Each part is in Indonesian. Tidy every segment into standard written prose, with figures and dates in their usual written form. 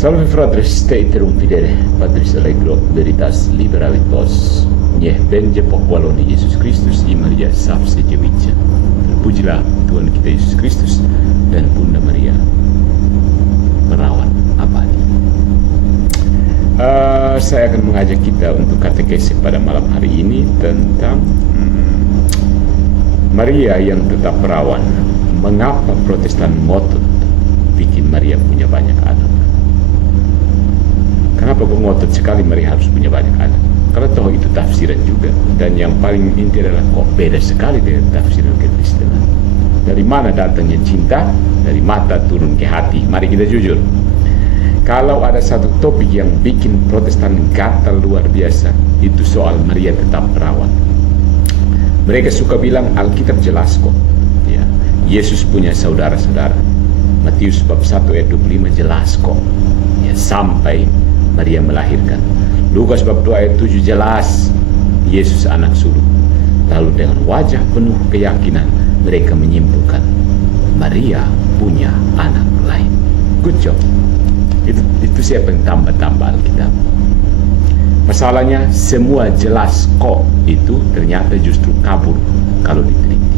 Salve fratres, te interrompidere, Patris Allegro, Veritas Liberavit Vos. Nyeh benje pokwaloni Yesus Kristus i Maria Sapse Jewica. Terpujilah Tuhan kita Yesus Kristus dan Bunda Maria, Perawan Abadi. Saya akan mengajak kita untuk katekesi pada malam hari ini tentang Maria yang tetap perawan. Mengapa Protestan ngotot bikin Maria punya banyak anak? Kenapa kok ngotot sekali Maria harus punya banyak anak? Karena toh itu tafsiran juga. Dan yang paling inti adalah kok beda sekali dengan tafsiran kekristenan. Dari mana datangnya cinta? Dari mata turun ke hati. Mari kita jujur. Kalau ada satu topik yang bikin Protestan gatal luar biasa, itu soal Maria tetap perawan. Mereka suka bilang Alkitab jelas kok. Ya, Yesus punya saudara-saudara. Matius bab 1 ayat 25 jelas kok. Ya, sampai Maria melahirkan. Lukas bab 2 ayat 7 jelas Yesus anak sulung. Lalu dengan wajah penuh keyakinan mereka menyimpulkan Maria punya anak lain. Good job. Itu siapa yang tambah-tambah Alkitab. Masalahnya semua jelas kok itu ternyata justru kabur kalau diteliti.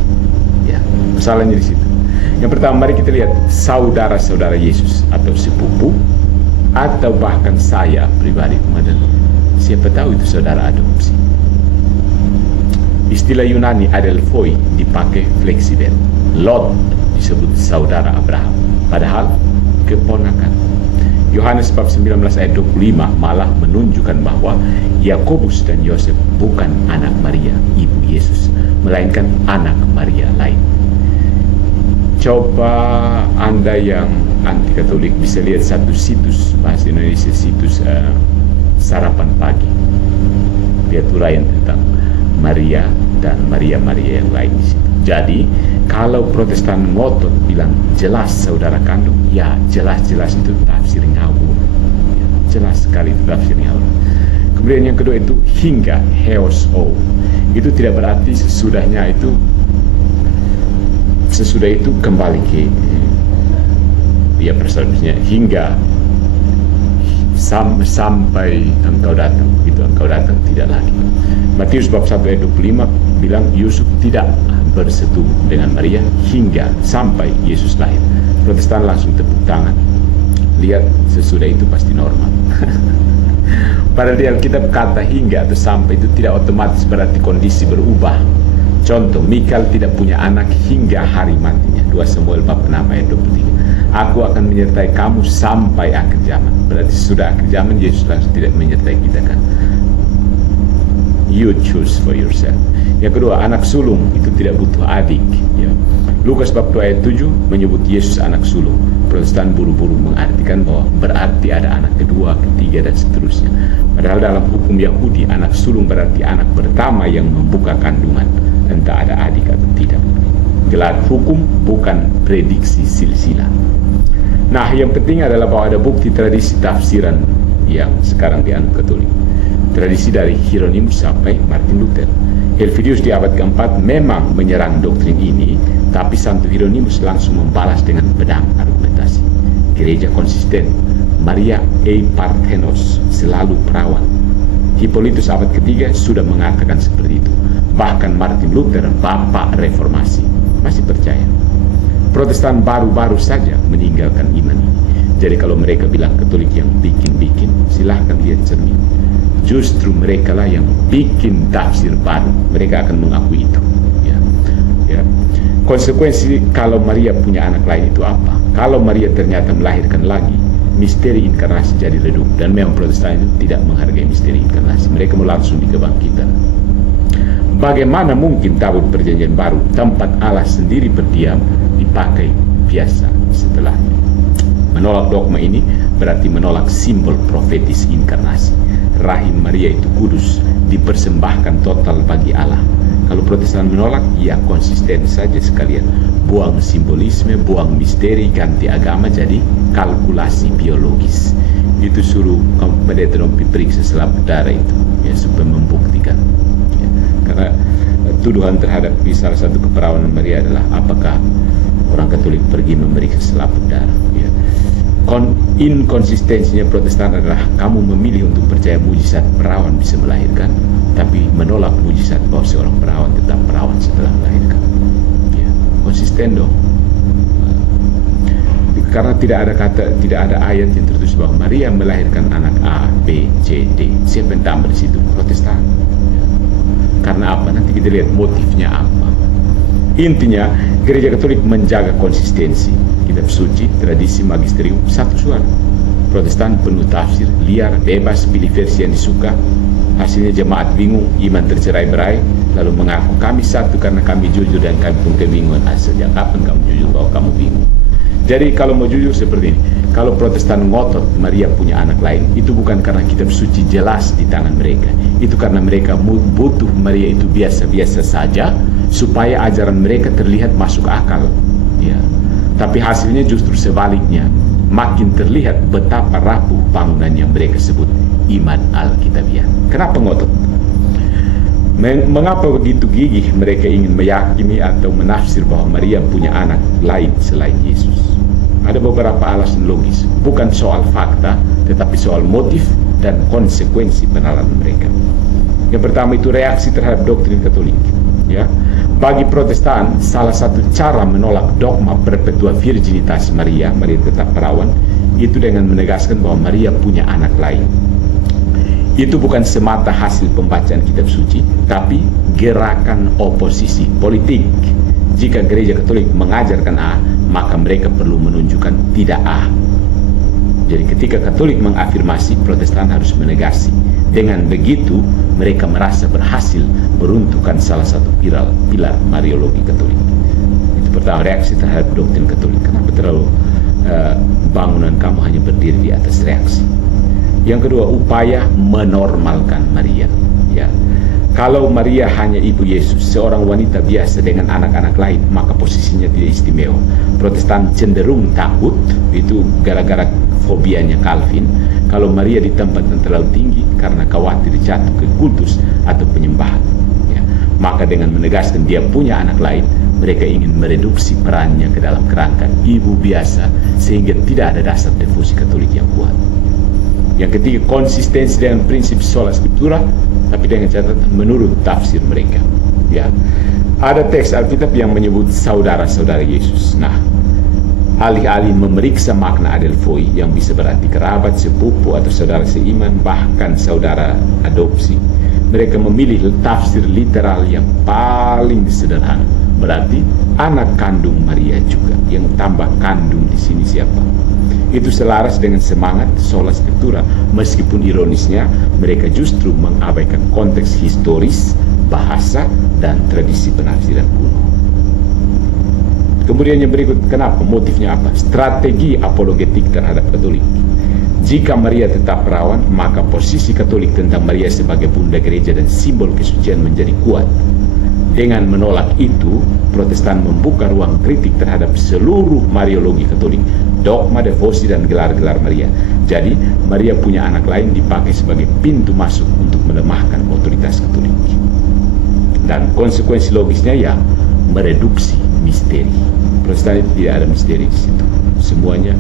Ya, masalahnya di situ. Yang pertama, mari kita lihat saudara-saudara Yesus atau sepupu, atau bahkan saya pribadi kemarin, siapa tahu itu saudara adopsi. Istilah Yunani adelphoi dipakai fleksibel. Lot disebut saudara Abraham, padahal keponakan. Yohanes bab 19 ayat 25 malah menunjukkan bahwa Yakobus dan Yosef bukan anak Maria, ibu Yesus, melainkan anak Maria lain. Coba Anda yang anti Katolik bisa lihat satu situs bahasa Indonesia, situs sarapan pagi. Dia turaian tentang Maria dan Maria-Maria yang lain di situ. Jadi kalau Protestan ngotot bilang jelas saudara kandung, ya jelas-jelas itu tafsir ngawur. Ya, jelas sekali itu tafsir ngawur. Kemudian yang kedua itu hingga, heos o. Itu tidak berarti sesudah itu kembali ke dia persoalannya hingga sampai engkau datang. Itu engkau datang tidak lagi. Matius bab 1 ayat 25 bilang Yusuf tidak bersetubuh dengan Maria hingga sampai Yesus lahir. Protestan langsung tepuk tangan. Lihat sesudah itu pasti normal. Padahal di Alkitab kata hingga atau sampai itu tidak otomatis berarti kondisi berubah. Contoh, Mikal tidak punya anak hingga hari matinya. 2 Samuel bab 6 ayat 23. Aku akan menyertai kamu sampai akhir zaman. Berarti sudah akhir zaman Yesus langsung tidak menyertai kita kan. You choose for yourself. Yang kedua, anak sulung itu tidak butuh adik. Ya. Lukas bab 2 ayat 7 menyebut Yesus anak sulung. Protestan buru-buru mengartikan bahwa berarti ada anak kedua, ketiga, dan seterusnya. Padahal dalam hukum Yahudi, anak sulung berarti anak pertama yang membuka kandungan, entah ada adik atau tidak. Gelar hukum bukan prediksi silsilah. Nah, yang penting adalah bahwa ada bukti tradisi tafsiran yang sekarang dianut Katolik. Tradisi dari Hieronymus sampai Martin Luther. Helvidius di abad keempat memang menyerang doktrin ini, tapi Santo Hieronymus langsung membalas dengan pedang argumentasi. Gereja konsisten, Maria ei Parthenos, selalu perawan. Hippolytus abad ketiga sudah mengatakan seperti itu. Bahkan Martin Luther, bapak reformasi, masih percaya. Protestan baru-baru saja meninggalkan iman ini. Jadi kalau mereka bilang Katolik yang bikin-bikin, silahkan lihat cermin. Justru mereka lah yang bikin tafsir baru. Mereka akan mengakui itu. Ya. Konsekuensi kalau Maria punya anak lain itu apa? Kalau Maria ternyata melahirkan lagi, misteri inkarnasi jadi redup. Dan memang Protestan itu tidak menghargai misteri inkarnasi. Mereka mau langsung dikebangkitan. Bagaimana mungkin tabut perjanjian baru, tempat Allah sendiri berdiam, dipakai biasa setelahnya? Menolak dogma ini berarti menolak simbol profetis inkarnasi. Rahim Maria itu kudus, dipersembahkan total bagi Allah. Kalau Protestan menolak, ya konsisten saja sekalian. Buang simbolisme, buang misteri, ganti agama jadi kalkulasi biologis. Itu suruh pendeta Rompi periksa selaput darah itu, ya, supaya membuktikan. Ya, karena tuduhan terhadap salah satu keperawanan Maria adalah apakah orang Katolik pergi memeriksa selaput darah. Ya. Inkonsistensinya Protestan adalah kamu memilih untuk percaya mujizat perawan bisa melahirkan, tapi menolak mujizat bahwa seorang perawan tetap perawan setelah melahirkan. Ya, konsisten dong. Karena tidak ada ayat yang tertulis bahwa Maria melahirkan anak A, B, C, D. Siapa yang tampil di situ? Protestan. Ya. Karena apa? Nanti kita lihat motifnya apa. Intinya, Gereja Katolik menjaga konsistensi kitab suci, tradisi, magisterium, satu suara. Protestan penuh tafsir, liar, bebas, pilih versi yang disuka. Hasilnya jemaat bingung, iman tercerai-berai, lalu mengaku kami satu karena kami jujur dan kami pun kebingungan. Sejak kapan kamu jujur bahwa kamu bingung? Jadi kalau mau jujur seperti ini, kalau Protestan ngotot Maria punya anak lain, itu bukan karena kitab suci jelas di tangan mereka. Itu karena mereka butuh Maria itu biasa-biasa saja, supaya ajaran mereka terlihat masuk akal. Ya. Tapi hasilnya justru sebaliknya, makin terlihat betapa rapuh bangunan yang mereka sebut iman Alkitabiah. Kenapa ngotot? Mengapa begitu gigih mereka ingin meyakini atau menafsir bahwa Maria punya anak lain selain Yesus? Ada beberapa alasan logis, bukan soal fakta, tetapi soal motif dan konsekuensi penalaran mereka. Yang pertama itu reaksi terhadap doktrin Katolik. Ya, bagi Protestan, salah satu cara menolak dogma perpetua virginitas Maria tetap perawan, itu dengan menegaskan bahwa Maria punya anak lain. Itu bukan semata hasil pembacaan kitab suci, tapi gerakan oposisi politik. Jika Gereja Katolik mengajarkan A, maka mereka perlu menunjukkan tidak A. Jadi ketika Katolik mengafirmasi, Protestan harus menegasi. Dengan begitu, mereka merasa berhasil meruntuhkan salah satu pilar Mariologi Katolik. Itu pertama, reaksi terhadap doktrin Katolik. Kenapa terlalu bangunan kamu hanya berdiri di atas reaksi? Yang kedua, upaya menormalkan Maria. Ya, kalau Maria hanya ibu Yesus, seorang wanita biasa dengan anak-anak lain, maka posisinya tidak istimewa. Protestan cenderung takut, itu gara-gara fobianya Calvin, kalau Maria di tempat yang terlalu tinggi karena khawatir jatuh ke kultus atau penyembahan. Ya, maka dengan menegaskan dia punya anak lain, mereka ingin mereduksi perannya ke dalam kerangka ibu biasa sehingga tidak ada dasar devosi Katolik yang kuat. Yang ketiga, konsistensi dengan prinsip sola scriptura, tapi dengan catatan menurut tafsir mereka. Ya, ada teks Alkitab yang menyebut saudara-saudara Yesus. Nah, alih-alih memeriksa makna adelphoi yang bisa berarti kerabat, sepupu, atau saudara seiman, bahkan saudara adopsi, mereka memilih tafsir literal yang paling sederhana. Berarti anak kandung Maria juga. Yang tambah kandung di sini siapa? Itu selaras dengan semangat sola scriptura, meskipun ironisnya mereka justru mengabaikan konteks historis, bahasa, dan tradisi penafsiran kuno. Kemudian yang berikut, kenapa? Motifnya apa? Strategi apologetik terhadap Katolik. Jika Maria tetap perawan, maka posisi Katolik tentang Maria sebagai bunda gereja dan simbol kesucian menjadi kuat. Dengan menolak itu, Protestan membuka ruang kritik terhadap seluruh Mariologi Katolik, dogma, devosi, dan gelar-gelar Maria. Jadi, Maria punya anak lain dipakai sebagai pintu masuk untuk melemahkan otoritas Katolik. Dan konsekuensi logisnya ya mereduksi misteri. Protestan itu tidak ada misteri di situ. Semuanya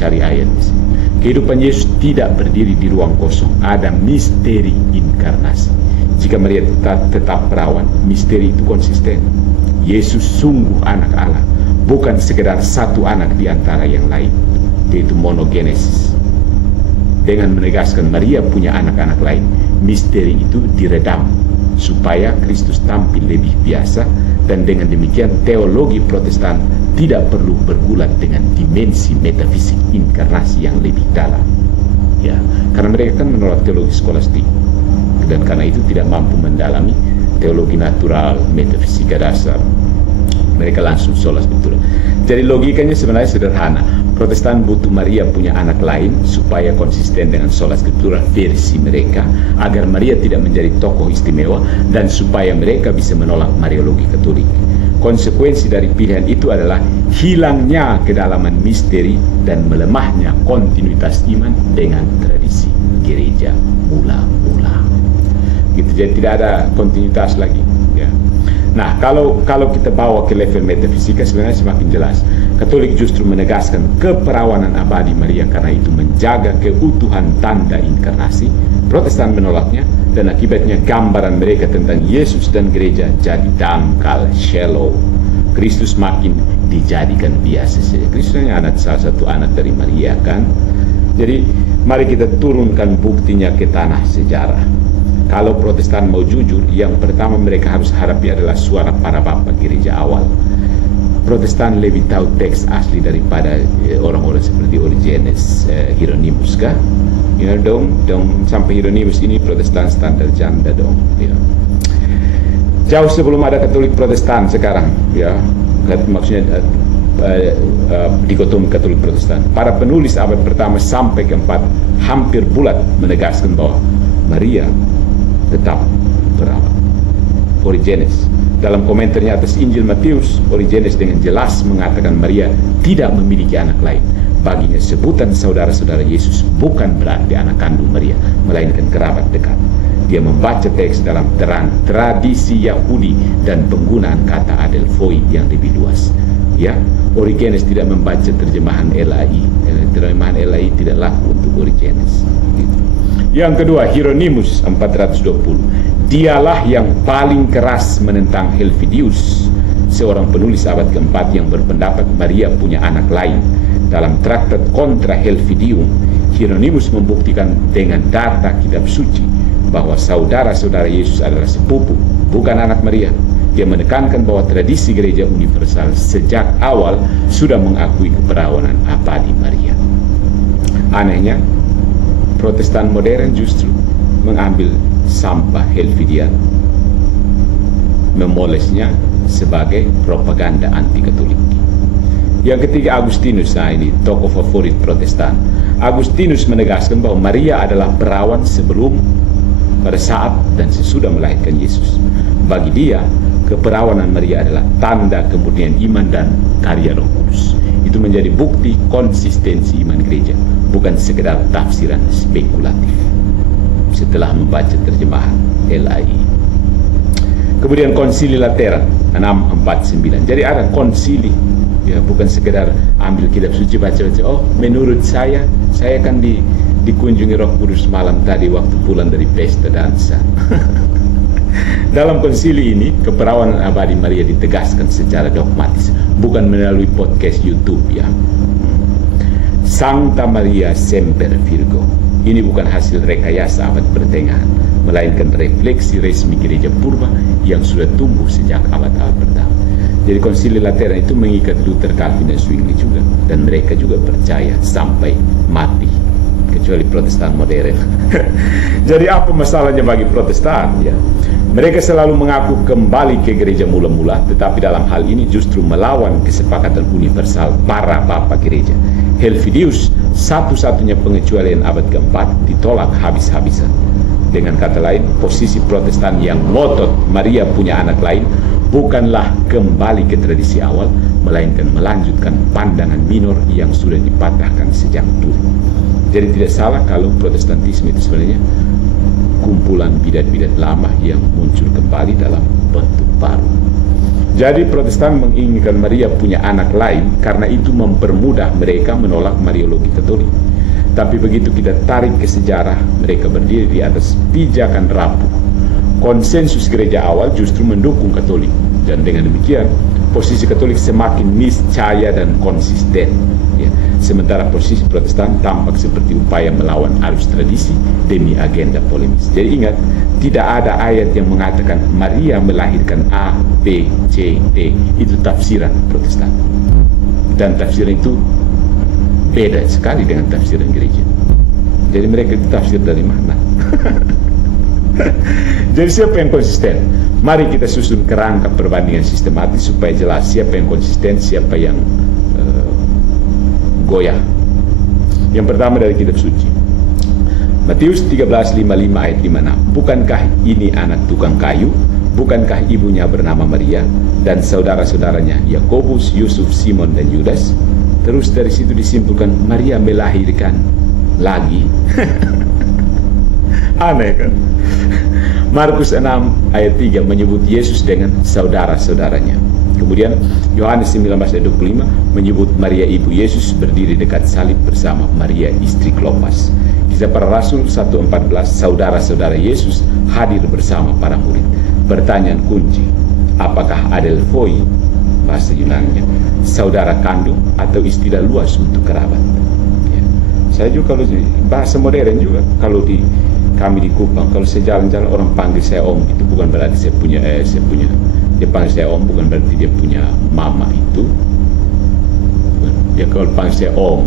cari ayat di sini. Kehidupan Yesus tidak berdiri di ruang kosong. Ada misteri inkarnasi. Jika Maria tetap perawan, misteri itu konsisten. Yesus sungguh anak Allah, bukan sekedar satu anak di antara yang lain, yaitu monogenesis. Dengan menegaskan Maria punya anak-anak lain, misteri itu diredam supaya Kristus tampil lebih biasa, dan dengan demikian teologi Protestan tidak perlu bergulat dengan dimensi metafisik inkarnasi yang lebih dalam. Ya, karena mereka kan menolak teologi skolastik, dan karena itu tidak mampu mendalami teologi natural, metafisika dasar. Mereka langsung sola scriptura. Jadi logikanya sebenarnya sederhana. Protestan butuh Maria punya anak lain supaya konsisten dengan sola scriptura versi mereka, agar Maria tidak menjadi tokoh istimewa, dan supaya mereka bisa menolak Mariologi Katolik. Konsekuensi dari pilihan itu adalah hilangnya kedalaman misteri dan melemahnya kontinuitas iman dengan tradisi gereja mula-mula. Gitu, jadi tidak ada kontinuitas lagi. Ya. Nah, kalau kita bawa ke level metafisika sebenarnya semakin jelas. Katolik justru menegaskan keperawanan abadi Maria karena itu menjaga keutuhan tanda inkarnasi. Protestan menolaknya, dan akibatnya gambaran mereka tentang Yesus dan gereja jadi dangkal, shallow. Kristus makin dijadikan biasa saja. Kristus hanya salah satu anak dari Maria, kan? Jadi mari kita turunkan buktinya ke tanah sejarah. Kalau Protestan mau jujur, yang pertama mereka harus hadapi adalah suara para bapak gereja awal. Protestan lebih tahu teks asli daripada orang-orang seperti Origenes, Hieronymus, kah? Ya dong sampai Hieronymus ini Protestan standar janda dong. Ya. Jauh sebelum ada Katolik Protestan sekarang, ya, maksudnya dikotomi Katolik Protestan. Para penulis abad pertama sampai keempat hampir bulat menegaskan bahwa Maria tetap perawan. Origenes dalam komentarnya atas Injil Matius, Origenes dengan jelas mengatakan Maria tidak memiliki anak lain. Baginya sebutan saudara-saudara Yesus bukan berarti anak kandung Maria, melainkan kerabat dekat. Dia membaca teks dalam terang tradisi Yahudi dan penggunaan kata adelphoi yang lebih luas. Ya, Origenes tidak membaca terjemahan LAI. Terjemahan LAI tidak laku untuk Origenes. Yang kedua, Hieronymus 420. Dialah yang paling keras menentang Helvidius, seorang penulis abad keempat yang berpendapat Maria punya anak lain. Dalam traktat Contra Helvidium, Hieronymus membuktikan dengan data kitab suci bahwa saudara-saudara Yesus adalah sepupu, bukan anak Maria. Dia menekankan bahwa tradisi gereja universal sejak awal sudah mengakui keperawanan abadi Maria. Anehnya, Protestan modern justru mengambil sampah Helvidian, memolesnya sebagai propaganda anti-Katolik. Yang ketiga, Agustinus. Nah, ini tokoh favorit Protestan. Agustinus menegaskan bahwa Maria adalah perawan sebelum, pada saat, dan sesudah melahirkan Yesus. Bagi dia, keperawanan Maria adalah tanda kemurnian iman dan karya Roh Kudus. Itu menjadi bukti konsistensi iman gereja, bukan sekedar tafsiran spekulatif. Setelah membaca terjemahan LAI. Kemudian Konsili Lateran 649. Jadi ada konsili, ya, bukan sekedar ambil kitab suci baca-baca. Oh, menurut saya kan dikunjungi Roh Kudus malam tadi waktu pulang dari pesta dansa. Dalam konsili ini, keperawanan abadi Maria ditegaskan secara dogmatis, bukan melalui podcast YouTube, ya. Sancta Maria Semper Virgo. Ini bukan hasil rekayasa abad pertengahan, melainkan refleksi resmi gereja purba yang sudah tumbuh sejak abad-abad pertama. Jadi Konsili Lateran itu mengikat Luther, Calvin, dan Zwingli juga, dan mereka juga percaya sampai mati, kecuali Protestan modern. Jadi apa masalahnya bagi Protestan? Ya, mereka selalu mengaku kembali ke gereja mula-mula, tetapi dalam hal ini justru melawan kesepakatan universal para bapak gereja. Helvidius, satu-satunya pengecualian abad keempat, ditolak habis-habisan. Dengan kata lain, posisi Protestan yang ngotot Maria punya anak lain bukanlah kembali ke tradisi awal, melainkan melanjutkan pandangan minor yang sudah dipatahkan sejak dulu. Jadi tidak salah kalau Protestantisme itu sebenarnya kumpulan bidat-bidat lama yang muncul kembali dalam bentuk baru. Jadi Protestan menginginkan Maria punya anak lain karena itu mempermudah mereka menolak Mariologi Katolik. Tapi begitu kita tarik ke sejarah, mereka berdiri di atas pijakan rapuh. Konsensus gereja awal justru mendukung Katolik, dan dengan demikian posisi Katolik semakin niscaya dan konsisten. Ya. Sementara posisi Protestan tampak seperti upaya melawan arus tradisi demi agenda polemis. Jadi ingat, tidak ada ayat yang mengatakan Maria melahirkan A, B, C, D. Itu tafsiran Protestan. Dan tafsiran itu beda sekali dengan tafsiran gereja. Jadi mereka itu tafsir dari mana? Jadi siapa yang konsisten? Mari kita susun kerangka perbandingan sistematis supaya jelas siapa yang konsisten, siapa yang goyah. Yang pertama dari kitab suci, Matius 13:55 ayat 56. Bukankah ini anak tukang kayu? Bukankah ibunya bernama Maria dan saudara-saudaranya Yakobus, Yusuf, Simon, dan Yudas? Terus dari situ disimpulkan Maria melahirkan lagi. Aneh kan? Markus 6 ayat 3 menyebut Yesus dengan saudara-saudaranya. Kemudian Yohanes 19 ayat 25 menyebut Maria ibu Yesus berdiri dekat salib bersama Maria istri Klopas. Kisah Para Rasul 1:14, saudara-saudara Yesus hadir bersama para murid. Pertanyaan kunci, apakah adelphoi, bahasa Yunaninya, saudara kandung atau istilah luas untuk kerabat? Ya. Saya juga kalau bahasa modern juga, kalau kami di Kupang, kalau saya jalan-jalan orang panggil saya om, itu bukan berarti dia panggil saya om bukan berarti dia punya mama itu. Dia kalau panggil saya om,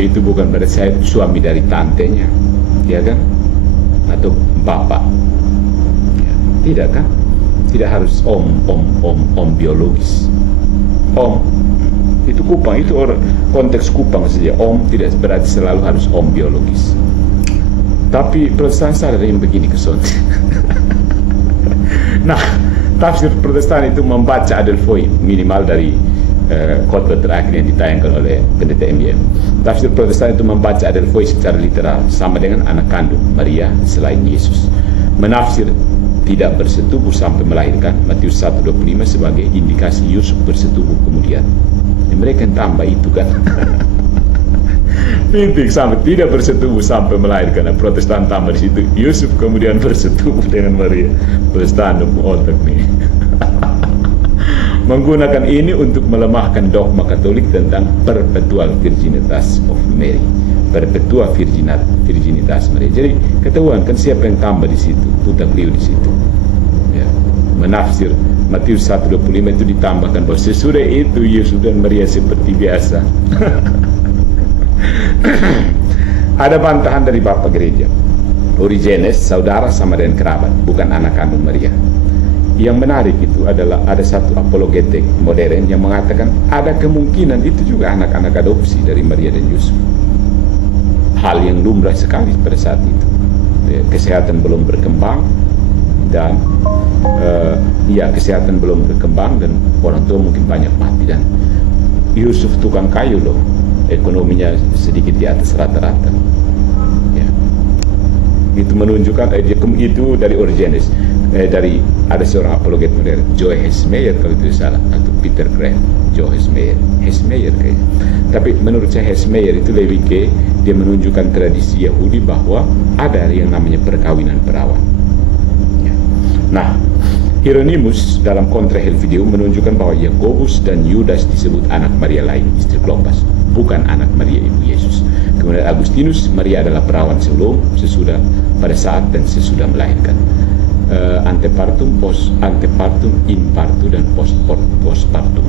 itu bukan berarti saya suami dari tantenya, ya kan? Atau bapak. Ya, tidak kan? Tidak harus om biologis. Om itu Kupang, itu orang konteks Kupang saja. Om tidak berarti selalu harus om biologis. Tapi Protestan ada yang begini keson. Nah, tafsir Protestan itu membaca adelphoi minimal dari khotbah terakhir yang ditayangkan oleh pendeta MBM. Tafsir Protestan itu membaca adelphoi secara literal, sama dengan anak kandung Maria selain Yesus. Menafsir tidak bersetubuh sampai melahirkan, Matius 1:25 sebagai indikasi Yusuf bersetubuh kemudian. Mereka yang tambah itu kan. Pintik sampai tidak bersetubuh sampai melahirkan. Protestan tambah di situ Yusuf kemudian bersetubuh dengan Maria. Protestan otak nih. Menggunakan ini untuk melemahkan dogma Katolik tentang perpetual virginitas of Mary. Perpetua virginitas Maria. Jadi ketahuan kan siapa yang tambah di situ, putar beliau di situ. Ya. Menafsir Matius 1:25 itu ditambahkan bahwa sesudah itu Yesus dan Maria seperti biasa. Ada bantahan dari Bapak Gereja. Origenes saudara sama dengan kerabat, bukan anak kandung Maria. Yang menarik itu adalah ada satu apologetik modern yang mengatakan ada kemungkinan itu juga anak-anak adopsi dari Maria dan Yusuf. Hal yang lumrah sekali pada saat itu. Kesehatan belum berkembang dan kesehatan belum berkembang dan orang tua mungkin banyak mati, dan Yusuf tukang kayu loh, ekonominya sedikit di atas rata-rata. Ya. Itu menunjukkan itu dari Origenes, dari ada seorang apologet modern, Joe Hesmeyer kalau tidak salah, atau Peter Graham, Joe Hesmeyer kayaknya. Tapi menurut saya Hesmeyer itu lebih ke dia menunjukkan tradisi Yahudi bahwa ada yang namanya perkawinan perawan. Ya. Nah, Hieronymus dalam Contra Helvidium menunjukkan bahwa Yakobus dan Yudas disebut anak Maria lain, istri Klopas, bukan anak Maria ibu Yesus. Kemudian Agustinus, Maria adalah perawan sebelum, sesudah, pada saat dan sesudah melahirkan. Antepartum, antepartum, inpartum dan postpartum.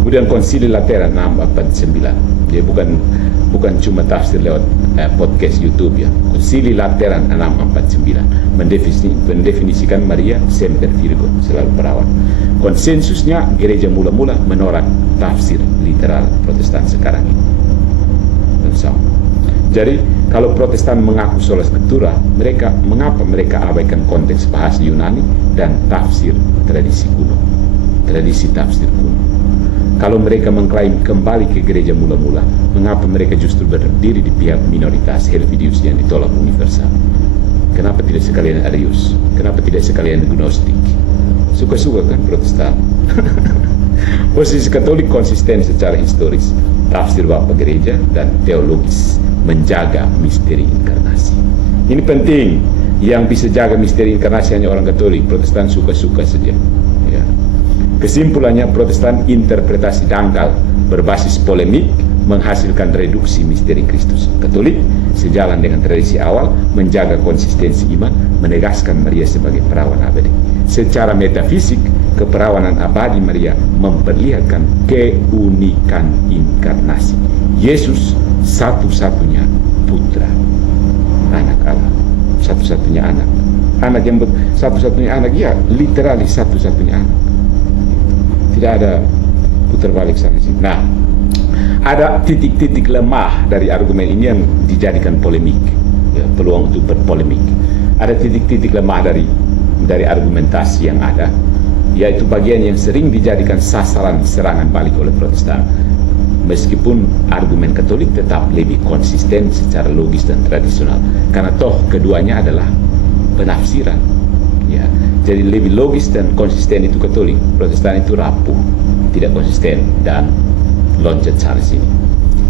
Kemudian Konsili Lateran 649. Dia bukan cuma tafsir lewat podcast YouTube ya. Konsili Lateran 649 mendefinisikan Maria semper virgo, selalu perawan. Konsensusnya gereja mula-mula menolak tafsir literal Protestan sekarang ini. Dan sama. Jadi kalau Protestan mengaku sola scriptura, mengapa mereka abaikan konteks bahasa Yunani dan tafsir tradisi kuno, tradisi tafsir kuno? Kalau mereka mengklaim kembali ke gereja mula-mula, mengapa mereka justru berdiri di pihak minoritas Helvidius yang ditolak universal? Kenapa tidak sekalian Arius? Kenapa tidak sekalian Gnostik? Suka-suka kan Protestan? Posisi Katolik konsisten secara historis, tafsir Bapak Gereja dan teologis, menjaga misteri inkarnasi. Ini penting. Yang bisa jaga misteri inkarnasi hanya orang Katolik. Protestan suka-suka saja. Ya. Kesimpulannya, Protestan interpretasi dangkal berbasis polemik menghasilkan reduksi misteri Kristus. Katolik sejalan dengan tradisi awal menjaga konsistensi iman, menegaskan Maria sebagai perawan abadi. Secara metafisik, keperawanan abadi Maria memperlihatkan keunikan inkarnasi. Yesus satu-satunya putra, anak Allah, satu-satunya anak. Anak yang satu-satunya anak, ya literally satu-satunya anak. Tidak ada putar balik sana sini. Nah, ada titik-titik lemah dari argumen ini yang dijadikan polemik, ya, peluang untuk berpolemik. Ada titik-titik lemah dari argumentasi yang ada, yaitu bagian yang sering dijadikan sasaran serangan balik oleh Protestan. Meskipun argumen Katolik tetap lebih konsisten secara logis dan tradisional, karena toh keduanya adalah penafsiran. Ya, Jadi lebih logis dan konsisten itu Katolik. Protestan itu rapuh, tidak konsisten dan loncat sana sini.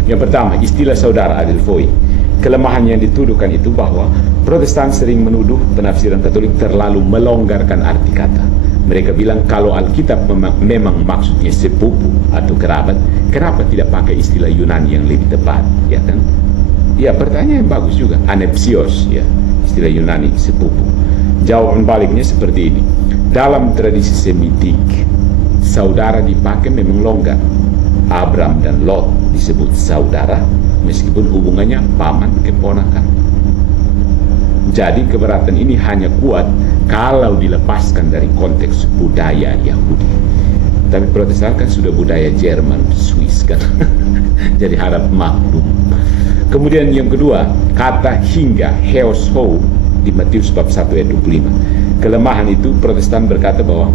Yang pertama, istilah saudara Adelphoi. Kelemahan yang dituduhkan itu bahwa Protestan sering menuduh penafsiran Katolik terlalu melonggarkan arti kata. Mereka bilang kalau Alkitab memang maksudnya sepupu atau kerabat, kenapa tidak pakai istilah Yunani yang lebih tepat, ya kan? Ya, pertanyaan yang bagus juga. Anepsios, ya, istilah Yunani sepupu. Jawaban baliknya seperti ini. Dalam tradisi Semitik, saudara dipakai memang longgar. Abram dan Lot disebut saudara, meskipun hubungannya paman keponakan. Jadi keberatan ini hanya kuat kalau dilepaskan dari konteks budaya Yahudi. Tapi Protestan kan sudah budaya Jerman, Swiss kan. Jadi harap maklum. Kemudian yang kedua, kata hingga, heos ho, di Matius bab 1 ayat 25. Kelemahan itu Protestan berkata bahwa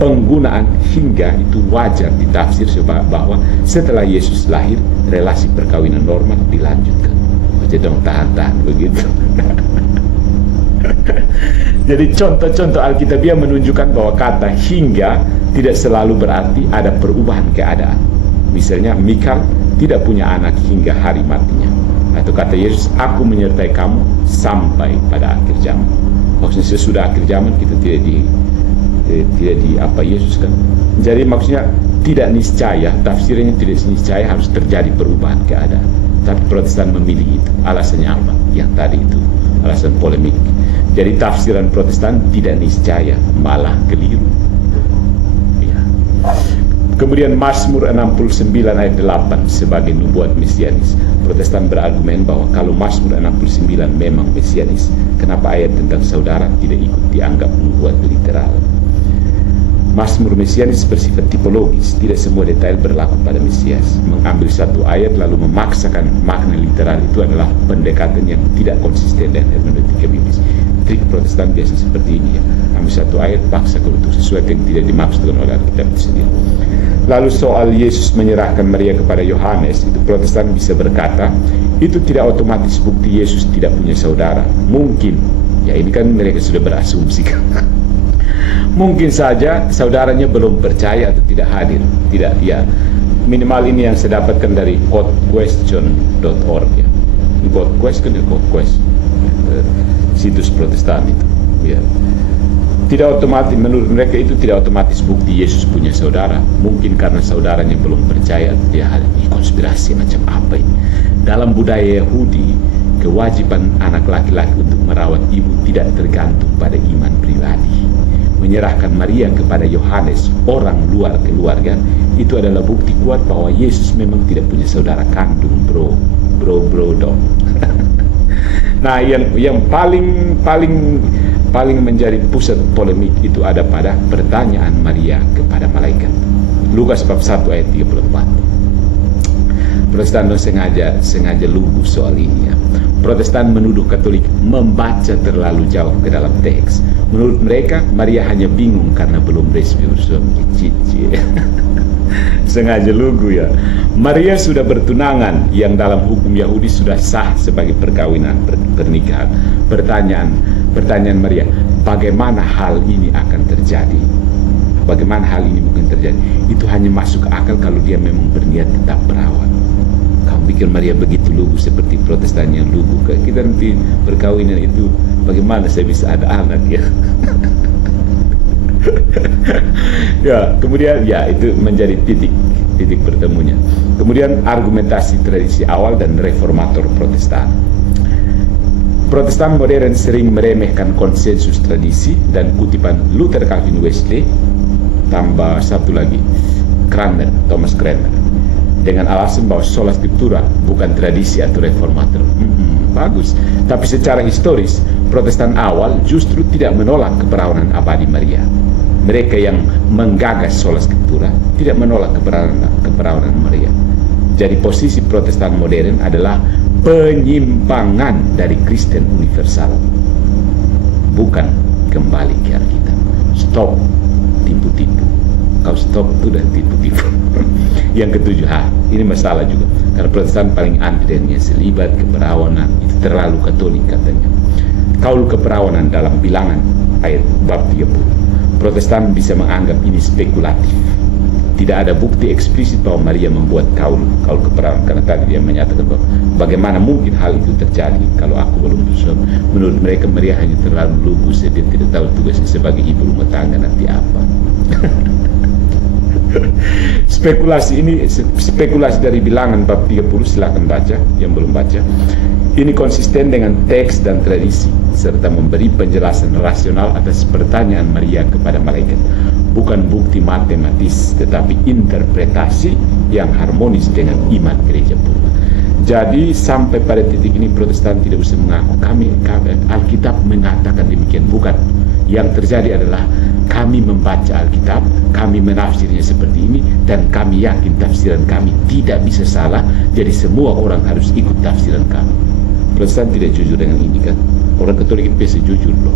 penggunaan hingga itu wajar ditafsir bahwa setelah Yesus lahir, relasi perkawinan normal dilanjutkan. Jadi dong tahan-tahan begitu. Jadi contoh-contoh Alkitabiah menunjukkan bahwa kata hingga tidak selalu berarti ada perubahan keadaan. Misalnya Mikal tidak punya anak hingga hari matinya. Atau kata Yesus, aku menyertai kamu sampai pada akhir zaman. Maksudnya sesudah akhir zaman kita tidak di apa Yesus kan. Jadi maksudnya tidak niscaya, tafsirnya tidak niscaya harus terjadi perubahan keadaan. Tapi Protestan memilih itu. Alasannya apa? Yang tadi itu alasan polemik. Jadi tafsiran Protestan tidak niscaya, malah keliru. Ya. Kemudian Mazmur 69 ayat 8 sebagai nubuat mesianis. Protestan berargumen bahwa kalau Mazmur 69 memang mesianis, kenapa ayat tentang saudara tidak ikut dianggap nubuat literal? Mazmur mesianis bersifat tipologis, tidak semua detail berlaku pada Mesias. Mengambil satu ayat lalu memaksakan makna literal itu adalah pendekatan yang tidak konsisten dan hermeneutika biblis. Trik Protestan biasa seperti ini ya. Ambil satu ayat, paksa untuk sesuatu yang tidak dimaksudkan oleh Alkitab itu sendiri. Lalu soal Yesus menyerahkan Maria kepada Yohanes, itu Protestan bisa berkata, itu tidak otomatis bukti Yesus tidak punya saudara. Mungkin, ya ini kan mereka sudah berasumsi kan. Mungkin saja saudaranya belum percaya atau tidak hadir. Tidak, ya. Minimal ini yang saya dapatkan dari quotequestion.org ya. Quotequest kan ya, quotequest. Situs Protestan itu. Ya. Tidak otomatis, menurut mereka itu tidak otomatis bukti Yesus punya saudara. Mungkin karena saudaranya belum percaya, dia ini konspirasi macam apa ini. Dalam budaya Yahudi, kewajiban anak laki-laki untuk merawat ibu tidak tergantung pada iman pribadi. Menyerahkan Maria kepada Yohanes, orang luar keluarga, itu adalah bukti kuat bahwa Yesus memang tidak punya saudara kandung, bro dong. Nah, yang paling menjadi pusat polemik itu ada pada pertanyaan Maria kepada malaikat. Lukas bab 1 ayat 34. Protestan sengaja lugu soal ini ya. Protestan menuduh Katolik membaca terlalu jauh ke dalam teks. Menurut mereka, Maria hanya bingung karena belum resmi bersuami. Sengaja lugu ya. Maria sudah bertunangan yang dalam hukum Yahudi sudah sah sebagai perkawinan, pernikahan. Pertanyaan Maria, bagaimana hal ini akan terjadi? Bagaimana hal ini mungkin terjadi? Itu hanya masuk akal kalau dia memang berniat tetap perawat. Kamu pikir Maria begitu lugu seperti Protestan yang lugu? Kita nanti perkawinan itu bagaimana saya bisa ada anak ya? Ya, kemudian ya itu menjadi titik bertemunya. Kemudian argumentasi tradisi awal dan reformator Protestan. Protestan modern sering meremehkan konsensus tradisi dan kutipan Luther, Calvin, Wesley, tambah satu lagi Thomas Cranmer, dengan alasan bahwa sola scriptura bukan tradisi atau reformator. Bagus. Tapi secara historis, Protestan awal justru tidak menolak keperawanan abadi Maria. Mereka yang menggagas sola scriptura tidak menolak keperawanan Maria. Jadi posisi Protestan modern adalah penyimpangan dari Kristen universal, bukan kembali ke Alkitab. Stop tipu-tipu. Kau stop itu dan tipu-tipu. Yang ketujuh, ini masalah juga karena Protestan paling anti dengan selibat keperawanan, itu terlalu Katolik katanya. Kaul keperawanan dalam Bilangan ayat bab 30. Protestan bisa menganggap ini spekulatif. Tidak ada bukti eksplisit bahwa Maria membuat kaul keperawanan, karena tadi dia menyatakan bahwa bagaimana mungkin hal itu terjadi kalau aku belum berusaha. Menurut mereka Maria hanya terlalu lugu, dia tidak tahu tugasnya sebagai ibu rumah tangga nanti apa. Spekulasi dari Bilangan bab 30, silakan baca yang belum baca. Ini konsisten dengan teks dan tradisi serta memberi penjelasan rasional atas pertanyaan Maria kepada malaikat. Bukan bukti matematis, tetapi interpretasi yang harmonis dengan iman gereja purba. Jadi sampai pada titik ini Protestan tidak usah mengaku kami Alkitab mengatakan demikian, bukan. Yang terjadi adalah kami membaca Alkitab, kami menafsirnya seperti ini, dan kami yakin tafsiran kami tidak bisa salah, jadi semua orang harus ikut tafsiran kami. Protestan tidak jujur dengan ini kan. Orang Katolik itu bisa jujur loh.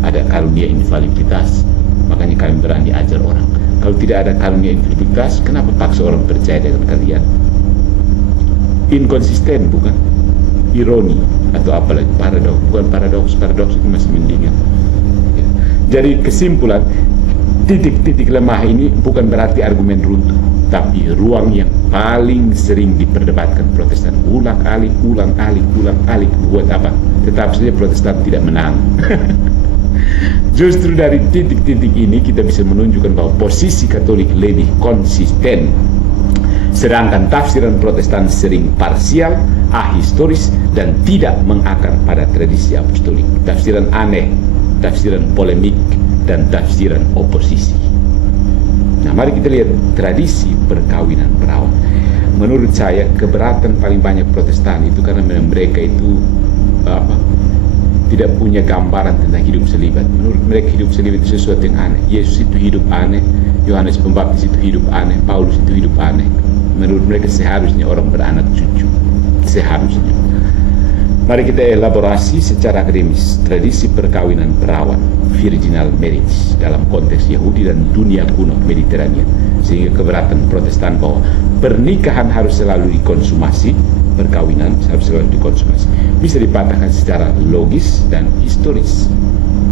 Ada karunia infalibilitas, makanya kami berani ajar orang. Kalau tidak ada karunia infalibilitas, kenapa paksa orang percaya dengan kalian? Inkonsisten bukan? Ironi atau apalagi paradoks. Bukan paradoks itu masih mendingan. Ya. Jadi kesimpulan, titik-titik lemah ini bukan berarti argumen runtuh, tapi ruang yang paling sering diperdebatkan Protestan. Ulang alik buat apa? Tetap saja Protestan tidak menang. Justru dari titik-titik ini kita bisa menunjukkan bahwa posisi Katolik lebih konsisten, sedangkan tafsiran Protestan sering parsial, ahistoris, dan tidak mengakar pada tradisi apostolik. Tafsiran aneh, tafsiran polemik, dan tafsiran oposisi. Nah, mari kita lihat tradisi perkawinan perawan. Menurut saya keberatan paling banyak Protestan itu karena mereka itu tidak punya gambaran tentang hidup selibat. Menurut mereka hidup selibat itu sesuatu yang aneh. Yesus itu hidup aneh, Yohanes Pembaptis itu hidup aneh, Paulus itu hidup aneh. Menurut mereka seharusnya orang beranak cucu. Seharusnya. Mari kita elaborasi secara akademis tradisi perkawinan perawan, virginal marriage, dalam konteks Yahudi dan dunia kuno Mediterania, sehingga keberatan Protestan bahwa pernikahan harus selalu dikonsumasi, perkawinan harus selalu dikonsumasi, bisa dipatahkan secara logis dan historis.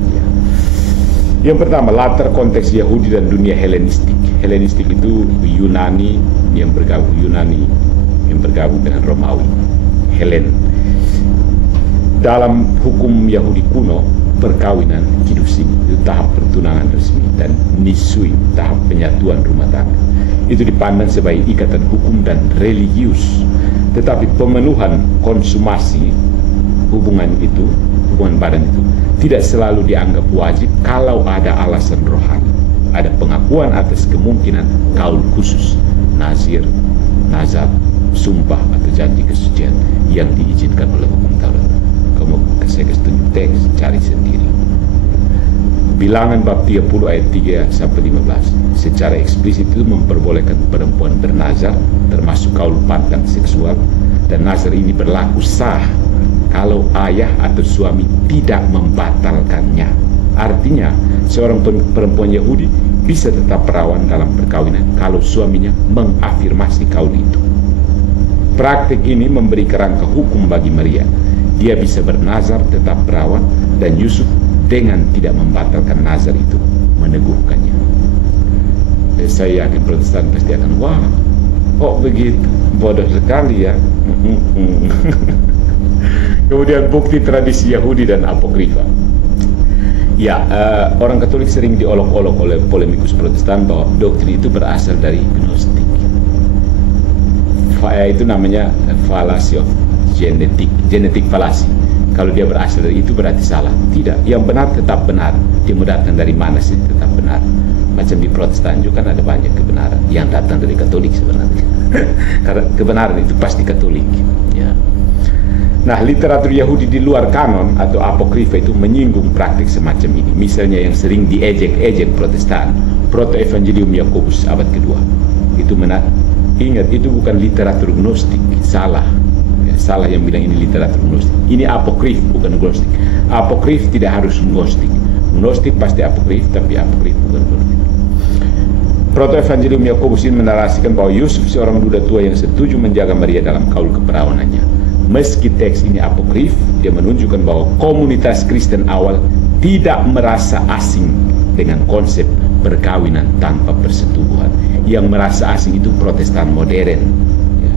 Ya. Yang pertama, latar konteks Yahudi dan dunia Helenistik. Helenistik itu Yunani yang bergabung dengan Romawi. Helen. Dalam hukum Yahudi kuno, perkawinan kidusin itu tahap pertunangan resmi, dan nisuin tahap penyatuan rumah tangga. Itu dipandang sebagai ikatan hukum dan religius. Tetapi pemenuhan konsumasi hubungan badan itu tidak selalu dianggap wajib kalau ada alasan rohani. Ada pengakuan atas kemungkinan kaul khusus, nazir, nazar, sumpah atau janji kesucian yang diizinkan oleh hukum Taurat. Kamu saya kasih tunjuk teks, cari sendiri. Bilangan bab 30 ayat 3 sampai 15 secara eksplisit itu memperbolehkan perempuan bernazar, termasuk kaul pantang seksual, dan nazar ini berlaku sah kalau ayah atau suami tidak membatalkannya. Artinya seorang perempuan Yahudi bisa tetap perawan dalam perkawinan kalau suaminya mengafirmasi kaul itu. Praktik ini memberi kerangka hukum bagi Maria. Dia bisa bernazar tetap perawan, dan Yusuf dengan tidak membatalkan nazar itu meneguhkannya. Saya yakin Protestan pasti akan, wah, kok begitu, bodoh sekali ya. Kemudian bukti tradisi Yahudi dan apokrifa. Ya, orang Katolik sering diolok-olok oleh polemikus Protestan bahwa doktrin itu berasal dari Gnostik. Itu namanya fallacy of genetik falasi. Kalau dia berasal dari itu berarti salah. Tidak, yang benar tetap benar. Dia mau datang dari mana sih tetap benar. Macam di Protestan juga kan ada banyak kebenaran yang datang dari Katolik sebenarnya. Karena kebenaran itu pasti Katolik. Ya. Nah, literatur Yahudi di luar kanon atau apokrifa itu menyinggung praktik semacam ini. Misalnya yang sering diejek-ejek Protestan, Proto-Evangelium Yakobus abad kedua. Itu ingat, itu bukan literatur Gnostik, salah. Salah yang bilang ini literatur Gnostik. Ini apokrif, bukan Gnostik. Apokrif tidak harus Gnostik. Gnostik pasti apokrif, tapi apokrif bukan Gnostik. Proto-Evangelium Yakobus ini menarasikan bahwa Yusuf seorang duda tua yang setuju menjaga Maria dalam kaul keperawanannya. Meski teks ini apokrif, dia menunjukkan bahwa komunitas Kristen awal tidak merasa asing dengan konsep perkawinan tanpa persetubuhan. Yang merasa asing itu Protestan modern. Ya.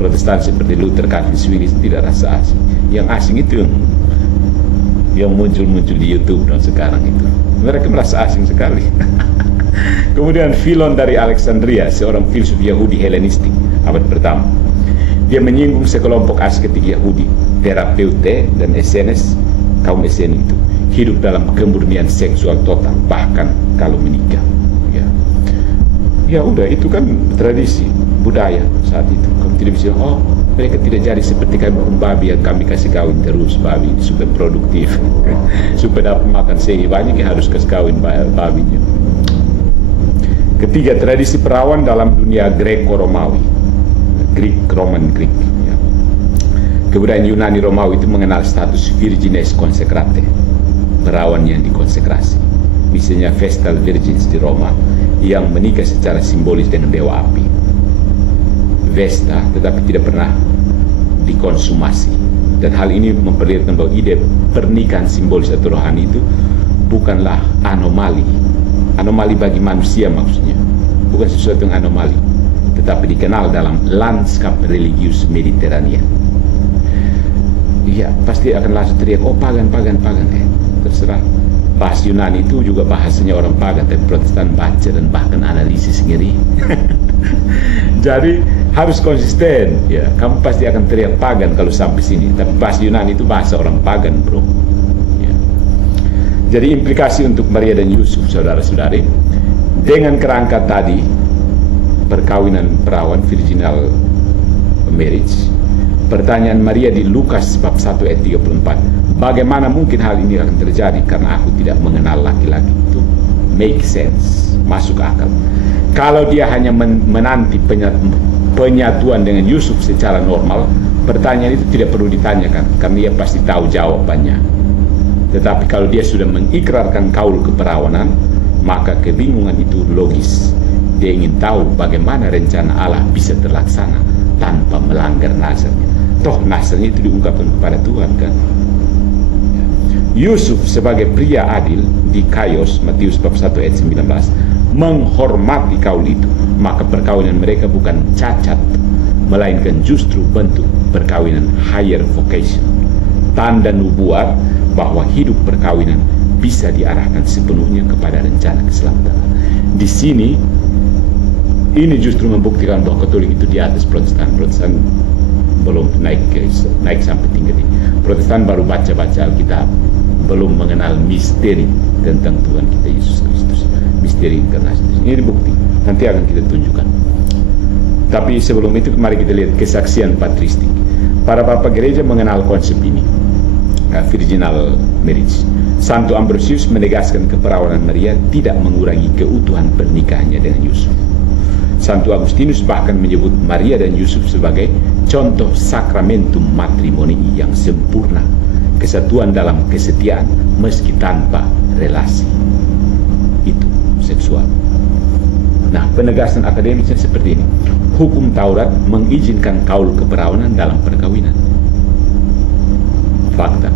Protestan seperti Luther, Calvin, Zwingli tidak rasa asing. Yang asing itu yang muncul-muncul di YouTube dan sekarang itu. Mereka merasa asing sekali. Kemudian Philon dari Alexandria, seorang filsuf Yahudi Helenistik abad pertama. Dia menyinggung sekelompok asketik Yahudi, Terapeute dan Essenes, kaum Essene itu hidup dalam kemurnian seksual total, bahkan kalau menikah. Ya udah, itu kan tradisi budaya saat itu. Kamu tidak bisa, oh mereka tidak jadi seperti kami babi yang kami kasih kawin terus, babi supaya produktif, supaya dapat makan sehi banyak yang harus kasih kawin babinya. Ketiga, tradisi perawan dalam dunia Greco-Romawi, Roman Greek. Ya. Kebudayaan Yunani Romawi itu mengenal status virgines consecrate, perawan yang dikonsekrasi. Misalnya Vestal Virgins di Roma yang menikah secara simbolis dengan dewa api, Vesta, tetapi tidak pernah dikonsumasi. Dan hal ini memperlihatkan bahwa ide pernikahan simbolis atau rohani itu bukanlah anomali bagi manusia, maksudnya bukan sesuatu yang anomali, tetapi dikenal dalam lanskap religius Mediterania. Iya, pasti akan langsung teriak, oh pagan. Terserah. Bahasa Yunani itu juga bahasanya orang pagan, tapi Protestan baca dan bahkan analisis sendiri. Jadi harus konsisten. Ya, kamu pasti akan teriak pagan kalau sampai sini. Tapi bahasa Yunani itu bahasa orang pagan, bro. Ya. Jadi implikasi untuk Maria dan Yusuf, saudara-saudari, dengan kerangka tadi, perkawinan perawan, virginal marriage. Pertanyaan Maria di Lukas bab 1 ayat 34. Bagaimana mungkin hal ini akan terjadi karena aku tidak mengenal laki-laki itu? Make sense, masuk akal. Kalau dia hanya menanti penyatuan dengan Yusuf secara normal, pertanyaan itu tidak perlu ditanyakan karena dia pasti tahu jawabannya. Tetapi kalau dia sudah mengikrarkan kaul keperawanan, maka kebingungan itu logis. Dia ingin tahu bagaimana rencana Allah bisa terlaksana tanpa melanggar nazarnya. Toh nazarnya itu diungkapkan kepada Tuhan, kan? Yusuf sebagai pria adil di Kaios, Matius bab 1 ayat 19, menghormati kaul itu, maka perkawinan mereka bukan cacat, melainkan justru bentuk perkawinan higher vocation, tanda nubuat bahwa hidup perkawinan bisa diarahkan sepenuhnya kepada rencana keselamatan. Di sini ini justru membuktikan bahwa Katolik itu di atas Protestan. Protestan belum naik sampai tingkat ini. Protestan baru baca-baca Alkitab, belum mengenal misteri tentang Tuhan kita Yesus Kristus, misteri inkarnasi. Ini bukti, nanti akan kita tunjukkan. Tapi sebelum itu mari kita lihat kesaksian patristik. Para bapak gereja mengenal konsep ini, virginal marriage. Santo Ambrosius menegaskan keperawanan Maria tidak mengurangi keutuhan pernikahannya dengan Yusuf. Santo Agustinus bahkan menyebut Maria dan Yusuf sebagai contoh sakramentum matrimoni yang sempurna, kesatuan dalam kesetiaan meski tanpa relasi itu seksual. Nah, penegasan akademisnya seperti ini. Hukum Taurat mengizinkan kaul keperawanan dalam perkawinan. Fakta.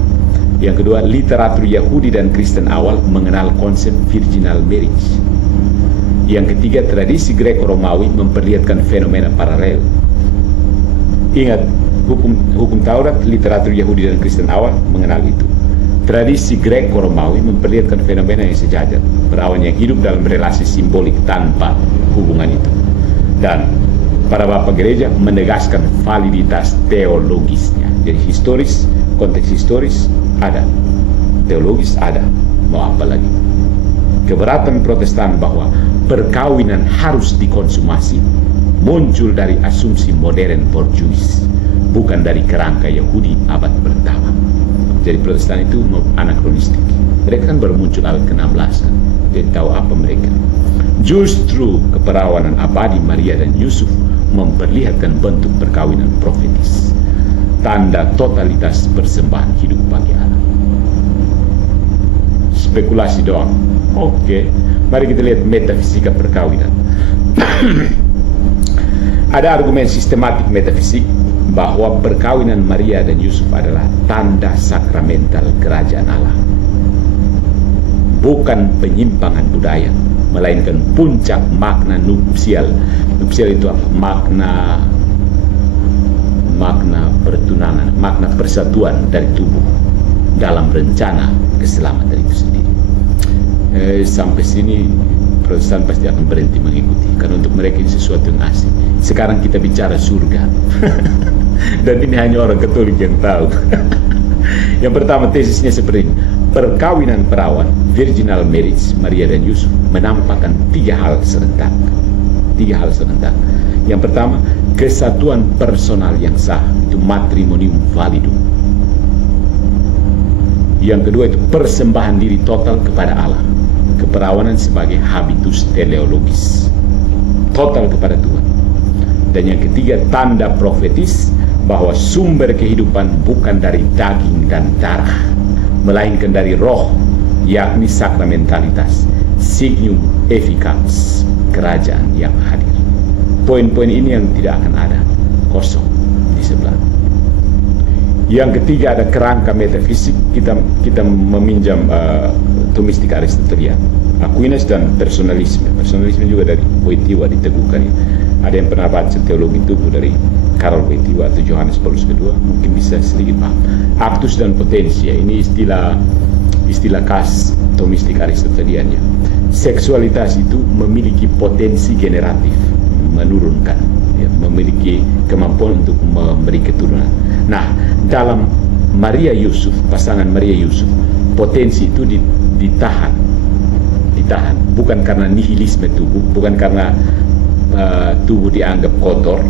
Yang kedua, literatur Yahudi dan Kristen awal mengenal konsep virginal marriage. Yang ketiga, tradisi Greco-Romawi memperlihatkan fenomena paralel. Ingat, hukum Taurat, literatur Yahudi dan Kristen awal mengenal itu. Tradisi Greco-Romawi memperlihatkan fenomena yang sejajar, perawan yang hidup dalam relasi simbolik tanpa hubungan itu. Dan para bapak gereja menegaskan validitas teologisnya. Jadi historis, konteks historis ada, teologis ada, mau apa lagi? Keberatan Protestan bahwa perkawinan harus dikonsumasi muncul dari asumsi modern borjuis, bukan dari kerangka Yahudi abad pertama. Jadi Protestan itu anakronistik. Mereka kan baru muncul abad ke-16 kan. Jadi tahu apa mereka. Justru keperawanan abadi Maria dan Yusuf memperlihatkan bentuk perkawinan profetis, tanda totalitas persembahan hidup bagi Allah. Spekulasi doang. Oke, mari kita lihat metafisika perkawinan. Ada argumen sistematik metafisik bahwa perkawinan Maria dan Yusuf adalah tanda sakramental kerajaan Allah. bukan penyimpangan budaya, melainkan puncak makna nupsial. Nupsial itu apa? Makna pertunangan, makna persatuan dari tubuh dalam rencana keselamatan itu sendiri. Sampai sini Protestan pasti akan berhenti mengikuti, karena untuk mereka ini sesuatu yang asing. Sekarang kita bicara surga dan ini hanya orang Katolik yang tahu. Yang pertama, tesisnya seperti ini: perkawinan perawan, virginal marriage, Maria dan Yusuf, menampakkan tiga hal serentak. Yang pertama, kesatuan personal yang sah, itu matrimonium validum. Yang kedua itu persembahan diri total kepada Allah, keperawanan sebagai habitus teleologis, total kepada Tuhan. Dan yang ketiga, tanda profetis bahwa sumber kehidupan bukan dari daging dan darah, melainkan dari roh, yakni sakramentalitas, signum efficax, kerajaan yang hadir. Poin-poin ini yang tidak akan ada, kosong di sebelah. Yang ketiga ada kerangka metafisik. Kita meminjam Thomistika Aristotelian, Aquinas, dan personalisme. Personalisme juga dari Wojtyła diteguhkan. Ada yang pernah baca teologi tubuh dari Karol Wojtyła atau Johannes Paulus II, mungkin bisa sedikit paham. Actus dan potensia, ini istilah khas Thomistika Aristotelian. Seksualitas itu memiliki potensi generatif, menurunkan, memiliki kemampuan untuk memberi keturunan. Nah, dalam Maria Yusuf, pasangan Maria Yusuf, potensi itu ditahan, bukan karena nihilisme tubuh, bukan karena tubuh dianggap kotor,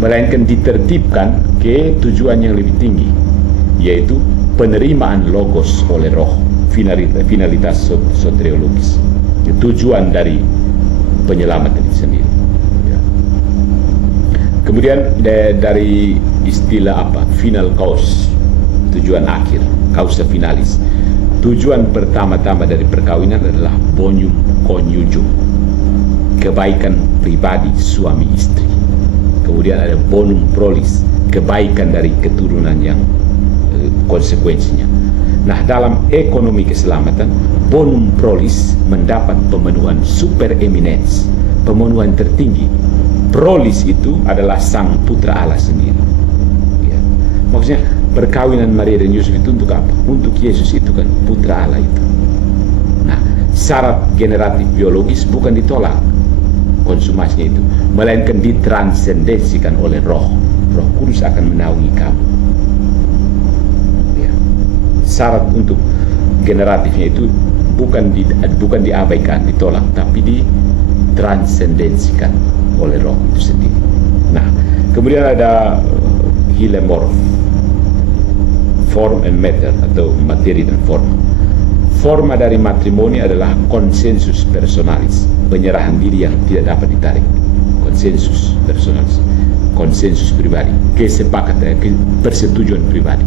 melainkan ditertibkan ke tujuan yang lebih tinggi, yaitu penerimaan logos oleh roh, finalitas soteriologis, tujuan dari penyelamatan itu sendiri. Kemudian dari istilah apa? Final cause, tujuan akhir, causa finalis. Tujuan pertama-tama dari perkawinan adalah bonum conjugium, kebaikan pribadi suami istri. Kemudian ada bonum prolis, kebaikan dari keturunan yang konsekuensinya. Nah, dalam ekonomi keselamatan, bonum prolis mendapat pemenuhan super eminens, pemenuhan tertinggi. Prolis itu adalah sang putra Allah sendiri. Ya. Maksudnya perkawinan Maria dan Yusuf itu untuk apa? Untuk Yesus itu kan putra Allah itu. Nah, syarat generatif biologis bukan ditolak konsumasinya itu, melainkan ditransendensikan oleh roh. Roh Kudus akan menaungi kamu. Ya. Syarat untuk generatifnya itu bukan diabaikan, ditolak, tapi ditransendensikan oleh roh itu sendiri. Nah, kemudian ada hilemorph, form and matter, atau materi dan forma. Forma dari matrimoni adalah konsensus personalis, penyerahan diri yang tidak dapat ditarik. Konsensus personalis, konsensus pribadi, kesepakatan, persetujuan pribadi.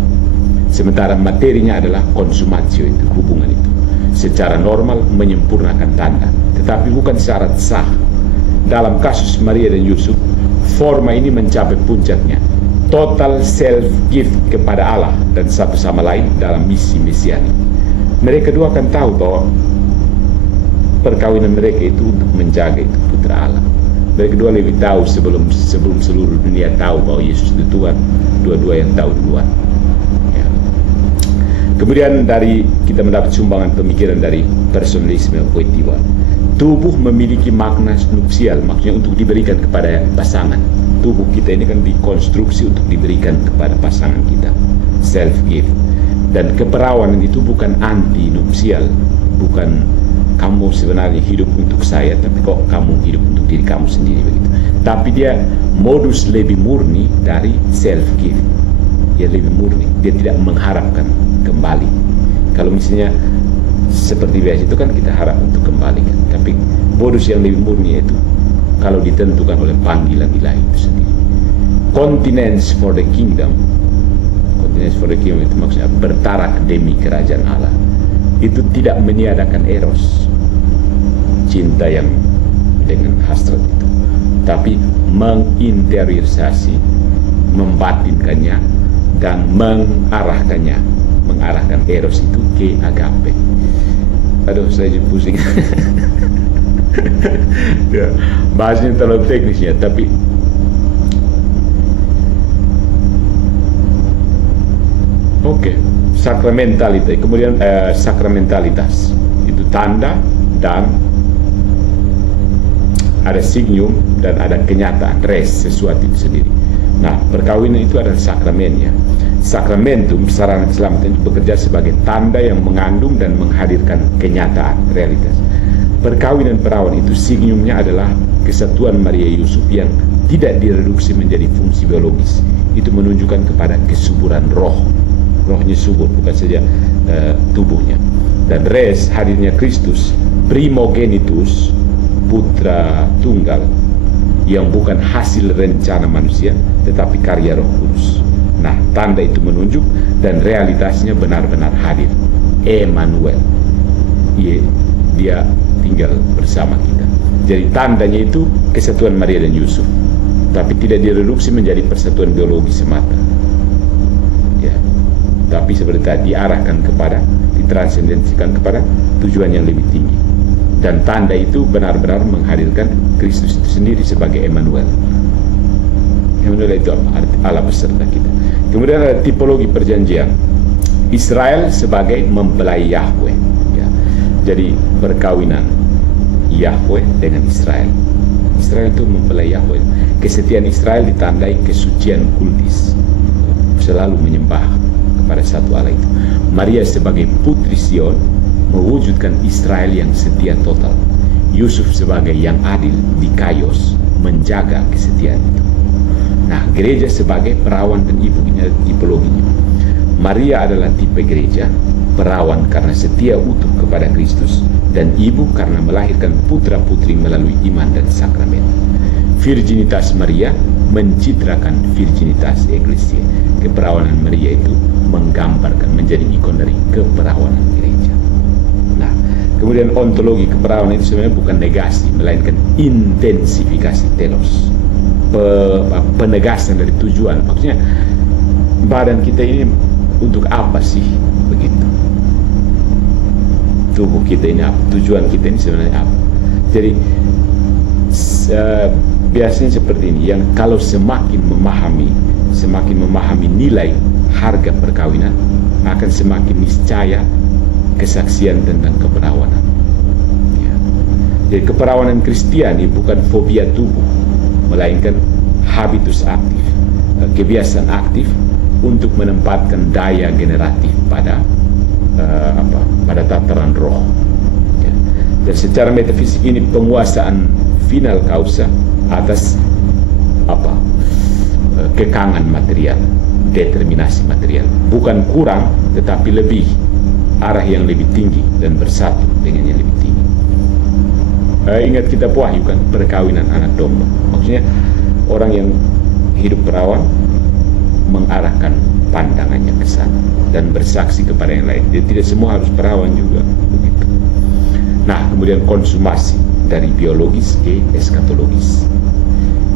Sementara materinya adalah konsumatio, itu hubungan itu secara normal menyempurnakan tanda, tetapi bukan syarat sah. Dalam kasus Maria dan Yusuf, forma ini mencapai puncaknya, total self-gift kepada Allah dan satu sama lain dalam misi mesianik. Mereka kedua akan tahu bahwa perkawinan mereka itu untuk menjaga itu putra Allah. Mereka kedua lebih tahu sebelum seluruh dunia tahu bahwa Yesus itu Tuhan. Dua-dua yang tahu duluan. Ya. Kemudian kita mendapat sumbangan pemikiran dari personalisme Wojtyła. Tubuh memiliki makna nupsial, maksudnya untuk diberikan kepada pasangan. Tubuh kita ini kan dikonstruksi untuk diberikan kepada pasangan kita, self-gift. Dan keperawanan itu bukan anti nupsial, bukan kamu sebenarnya hidup untuk saya, tapi kok kamu hidup untuk diri kamu sendiri begitu. Tapi dia modus lebih murni dari self-gift. Dia lebih murni, dia tidak mengharapkan kembali. Kalau misalnya seperti biasa itu kan kita harap untuk kembali kan. Tapi modus yang lebih murni itu kalau ditentukan oleh panggilan ilahi itu sendiri. Continence for the kingdom. Continence for the kingdom itu maksudnya bertarak demi kerajaan Allah. Itu tidak meniadakan eros, cinta yang dengan hasrat itu, tapi menginteriorisasi, membatinkannya dan mengarahkan eros itu ke agape. Aduh, saya jadi pusing. Ya, bahasnya terlalu teknisnya, tapi oke. Sakramentalitas, kemudian sakramentalitas itu tanda dan ada signum dan ada kenyataan, res, sesuatu itu sendiri. Nah, perkawinan itu adalah sakramennya. Sakramentum secara keselamatan itu bekerja sebagai tanda yang mengandung dan menghadirkan kenyataan, realitas. Perkawinan perawan itu signumnya adalah kesatuan Maria Yusuf yang tidak direduksi menjadi fungsi biologis. Itu menunjukkan kepada kesuburan roh. Rohnya subur, bukan saja tubuhnya. Dan res, hadirnya Kristus, primogenitus, putra tunggal, yang bukan hasil rencana manusia, tetapi karya Roh Kudus. Nah, tanda itu menunjuk dan realitasnya benar-benar hadir. Emmanuel, dia tinggal bersama kita. Jadi tandanya itu kesatuan Maria dan Yusuf, tapi tidak direduksi menjadi persatuan biologis semata. Ya, tapi seperti tadi diarahkan kepada, ditransendensikan kepada tujuan yang lebih tinggi. Dan tanda itu benar-benar menghadirkan Kristus itu sendiri sebagai Emmanuel. Emmanuel itu Allah beserta kita. Kemudian ada tipologi perjanjian. Israel sebagai mempelai Yahweh. Ya. Jadi perkawinan Yahweh dengan Israel. Israel itu mempelai Yahweh. Kesetiaan Israel ditandai kesucian kultis. Selalu menyembah kepada satu Allah itu. Maria sebagai putri Sion mewujudkan Israel yang setia total. Yusuf sebagai yang adil di Kaios menjaga kesetiaan itu. Nah, gereja sebagai perawan dan ibu, ini tipologinya. Maria adalah tipe gereja, perawan karena setia utuh kepada Kristus, dan ibu karena melahirkan putra-putri melalui iman dan sakramen. Virginitas Maria mencitrakan virginitas Eklesia. Keperawanan Maria itu menggambarkan, menjadi ikon dari keperawanan gereja. Nah, kemudian ontologi keperawanan itu sebenarnya bukan negasi, melainkan intensifikasi telos, penegasan dari tujuan. Maksudnya badan kita ini untuk apa sih, begitu? Tubuh kita ini apa? Tujuan kita ini sebenarnya apa? Jadi biasanya seperti ini, yang kalau semakin memahami nilai harga perkawinan, akan semakin niscaya kesaksian tentang keperawanan. Ya. Jadi keperawanan Kristiani bukan fobia tubuh, melainkan habitus aktif, kebiasaan aktif untuk menempatkan daya generatif pada pada tataran roh. Ya. Dan secara metafisik ini penguasaan final kausa atas kekangan material, determinasi material, bukan kurang tetapi lebih, arah yang lebih tinggi dan bersatu dengan yang lebih tinggi. Ingat kitab Wahyu kan, perkawinan anak domba. Maksudnya orang yang hidup perawan mengarahkan pandangannya ke sana dan bersaksi kepada yang lain. Jadi tidak semua harus perawan juga, begitu. Nah, kemudian konsumasi dari biologis ke eskatologis.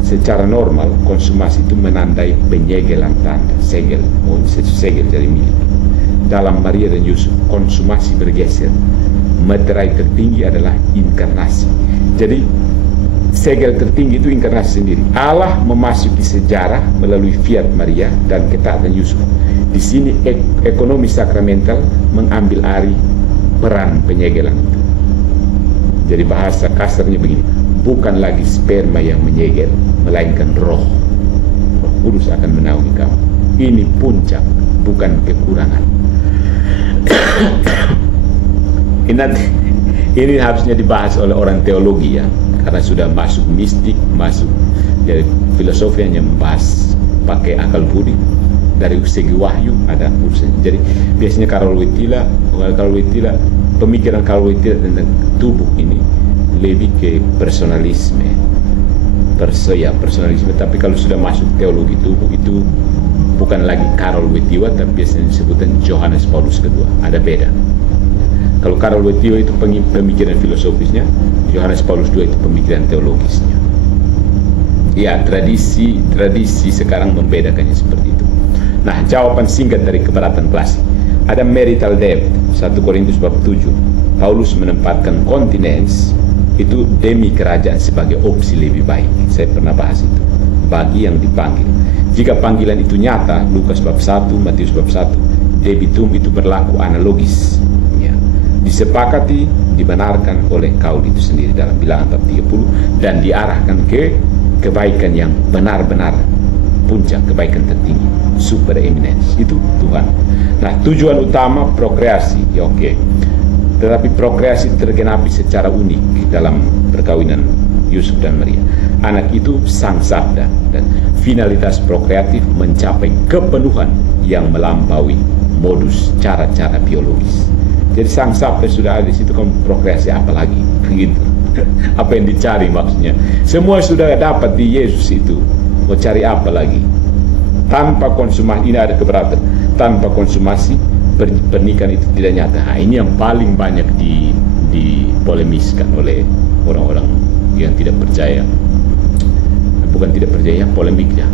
Secara normal, konsumasi itu menandai penyegelan tanda, segel dari milik. Dalam Maria dan Yusuf, konsumasi bergeser. Materai tertinggi adalah inkarnasi. Jadi, segel tertinggi itu inkarnasi sendiri. Allah memasuki sejarah melalui fiat Maria dan ketaatan Yusuf. Di sini ekonomi sakramental mengambil alih peran penyegelan itu. Jadi bahasa kasarnya begini, bukan lagi sperma yang menyegel, melainkan roh. Roh Kudus akan menaungi kamu. Ini puncak, bukan kekurangan. Ini harusnya dibahas oleh orang teologi ya, karena sudah masuk mistik, masuk dari filosofi yang membahas pakai akal budi. Dari segi wahyu ada urusan. Jadi biasanya Karol Wojtyla, pemikiran Karol Wojtyla tentang tubuh ini lebih ke personalisme. Personalisme. Tapi kalau sudah masuk teologi tubuh itu bukan lagi Karol Wojtyla, tapi biasanya disebutkan Johannes Paulus II. Ada beda. Kalau Karol Wojtyla itu pemikiran filosofisnya, Johannes Paulus II itu pemikiran teologisnya. Ya, tradisi sekarang membedakannya seperti itu. Nah, jawaban singkat dari keberatan klasik. Ada marital debt, 1 Korintus bab 7. Paulus menempatkan continence itu demi kerajaan sebagai opsi lebih baik. Saya pernah bahas itu. Bagi yang dipanggil. Jika panggilan itu nyata, Lukas bab 1, Matius bab 1, debitum itu berlaku analogis. Ya. Disepakati, dibenarkan oleh kaul itu sendiri dalam Bilangan bab 30 dan diarahkan ke kebaikan yang benar-benar puncak, kebaikan tertinggi, super eminence. Itu Tuhan. Nah, tujuan utama prokreasi, ya oke. Tetapi prokreasi tergenapi secara unik dalam perkawinan Yusuf dan Maria. Anak itu sang sabda dan finalitas prokreatif mencapai kepenuhan yang melampaui modus cara-cara biologis. Jadi sang sabda sudah ada di situ, kamu prokreasi apa lagi? Begitu. Apa yang dicari maksudnya? Semua sudah dapat di Yesus itu. Mau cari apa lagi? Tanpa konsumasi, ini ada keberatan. Tanpa konsumasi pernikahan itu tidak nyata. Nah, ini yang paling banyak dipolemiskan oleh orang-orang yang tidak percaya. Bukan tidak percaya, polemiknya.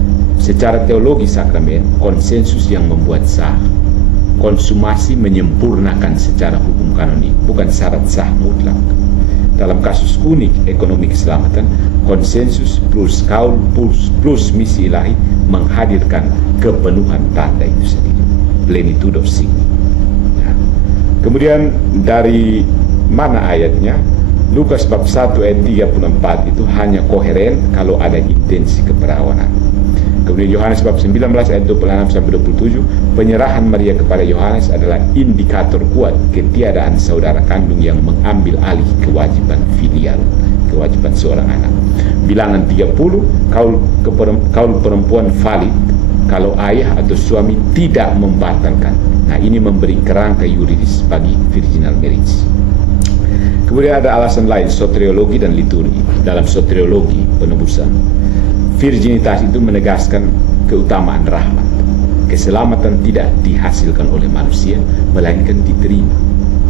Secara teologi sakramen, konsensus yang membuat sah. Konsumasi menyempurnakan secara hukum kanoni, bukan syarat sah mutlak. Dalam kasus unik ekonomi keselamatan, konsensus plus kaul plus misi ilahi menghadirkan kepenuhan tanda itu sendiri. Plenitude of sin. Kemudian dari mana ayatnya? Lukas bab 1 ayat 34 itu hanya koheren kalau ada intensi keperawanan. Kemudian Yohanes bab 19 ayat 26 sampai 27, penyerahan Maria kepada Yohanes adalah indikator kuat ketiadaan saudara kandung yang mengambil alih kewajiban filial, kewajiban seorang anak. Bilangan 30, kaul perempuan valid kalau ayah atau suami tidak membatalkan. Nah, ini memberi kerangka yuridis bagi virginal marriage. Kemudian ada alasan lain, soteriologi dan liturgi. Dalam soteriologi penebusan, virginitas itu menegaskan keutamaan rahmat. Keselamatan tidak dihasilkan oleh manusia, melainkan diterima.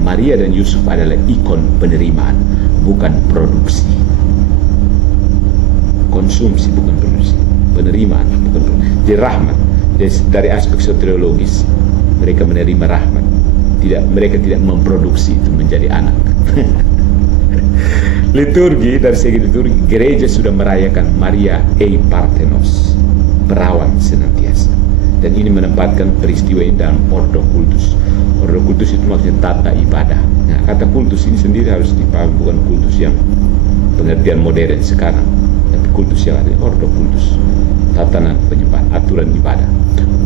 Maria dan Yusuf adalah ikon penerimaan, bukan produksi. Konsumsi bukan produksi, penerimaan bukan produksi. Jadi rahmat dari aspek soteriologis, mereka menerima rahmat. Mereka tidak memproduksi itu menjadi anak. Liturgi, dari segi liturgi, gereja sudah merayakan Maria ei Parthenos, perawan senantiasa. Dan ini menempatkan peristiwa ini dalam ordo kultus. Ordo kultus itu maksudnya tata ibadah. Nah, kata kultus ini sendiri harus dipahami, bukan kultus yang pengertian modern sekarang, tapi kultus yang ada, ordo kultus, tatanan penyembahan, aturan ibadah.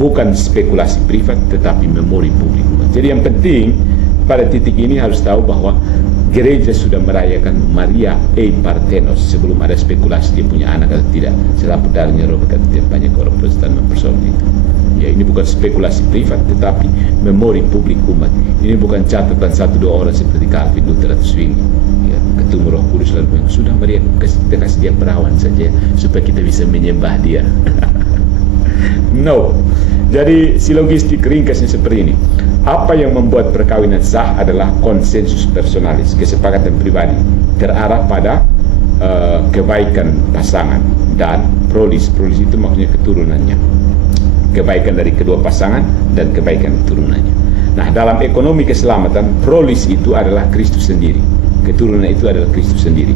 Bukan spekulasi privat, tetapi memori publik. Jadi yang penting pada titik ini harus tahu bahwa gereja sudah merayakan Maria ei Parthenos sebelum ada spekulasi dia punya anak atau tidak. Selaput darahnya Robert kata banyak orang Protestan mempersoalkan itu. Ya, ini bukan spekulasi privat, tetapi memori publik umat. Ini bukan catatan satu dua orang seperti Calvin, Luther atau Zwingli. Ya, ketemu Roh Kudus lalu bilang, sudah Maria, kita kasih dia perawan saja supaya kita bisa menyembah dia. No. Jadi silogistik ringkasnya seperti ini. Apa yang membuat perkawinan sah adalah konsensus personalis, kesepakatan pribadi terarah pada kebaikan pasangan dan prolis. Prolis itu maksudnya keturunannya, kebaikan dari kedua pasangan dan kebaikan keturunannya. Nah, dalam ekonomi keselamatan, prolis itu adalah Kristus sendiri, keturunan itu adalah Kristus sendiri,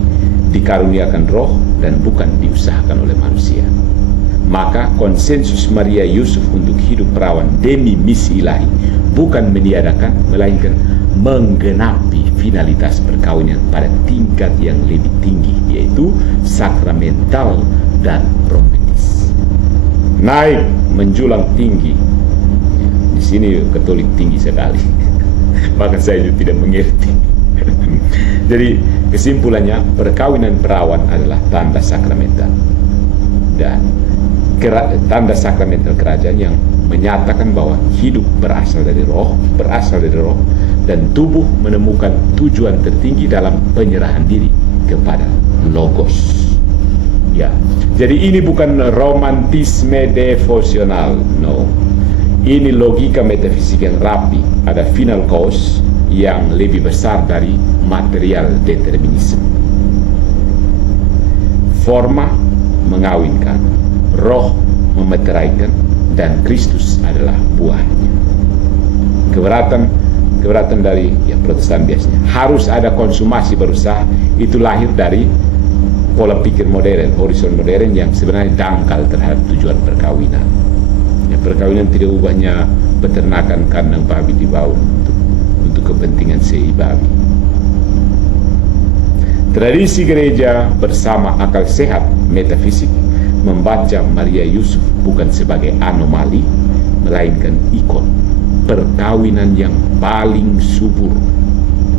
dikaruniakan roh dan bukan diusahakan oleh manusia. Maka konsensus Maria Yusuf untuk hidup perawan demi misi ilahi bukan meniadakan, melainkan menggenapi finalitas perkawinan pada tingkat yang lebih tinggi, yaitu sakramental dan profetis. Naik menjulang tinggi. Di sini Katolik tinggi sekali. Bahkan saya juga tidak mengerti. Jadi kesimpulannya, perkawinan perawan adalah tanda sakramental dan tanda sakramental kerajaan yang menyatakan bahwa hidup berasal dari roh, dan tubuh menemukan tujuan tertinggi dalam penyerahan diri kepada logos. Ya, jadi ini bukan romantisme devosional, no. Ini logika metafisik yang rapi. Ada final cause yang lebih besar dari material determinisme. Forma mengawinkan, roh memeteraikan, dan Kristus adalah buahnya. Keberatan Keberatan dari Protestan biasanya. Harus ada konsumasi berusaha, itu lahir dari pola pikir modern, horizon modern yang sebenarnya dangkal terhadap tujuan perkawinan. Perkawinan tidak ubahnya peternakan kandang babi dibangun untuk kepentingan si babi. Tradisi gereja bersama akal sehat metafisik membaca Maria Yusuf bukan sebagai anomali, melainkan ikon perkawinan yang paling subur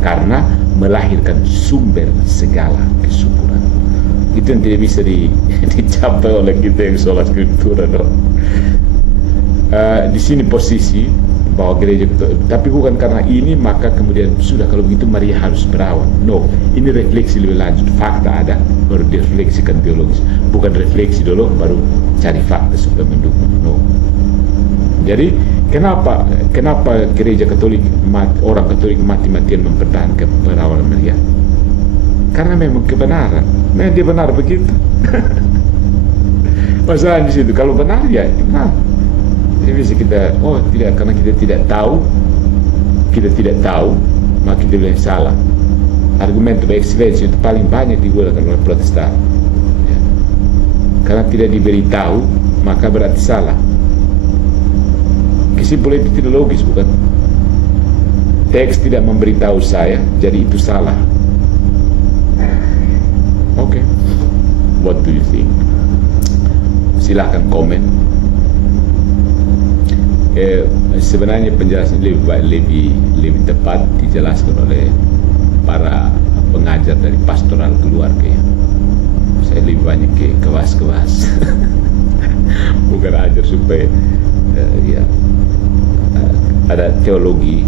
karena melahirkan sumber segala kesuburan. Itu yang tidak bisa dicapai oleh kita yang sola scriptura, no? Di sini posisi bahwa gereja, tapi bukan karena ini maka kemudian sudah kalau begitu Maria harus berawan. No, ini refleksi lebih lanjut. Fakta ada, baru direfleksikan teologis. Bukan refleksi dulu, baru cari fakta supaya mendukung. No. Jadi kenapa gereja Katolik, orang Katolik mati-matian mempertahankan perawanan Maria? Karena memang kebenaran. Memang dia benar begitu. Masalah di situ. Kalau benar ya benar. Jadi bisa kita, tidak, karena kita tidak tahu, maka kita bilang salah. Argumen to excellence itu paling banyak digunakan oleh Protestan. Ya. Karena tidak diberitahu, maka berarti salah. Kesimpulan itu tidak logis, bukan? Teks tidak memberitahu saya, jadi itu salah. Oke. What do you think? Silahkan komen. Sebenarnya penjelasan lebih tepat dijelaskan oleh para pengajar dari pastoral keluarga ya. Saya lebih banyak ke kewas-kewas bukan ajar supaya ada teologi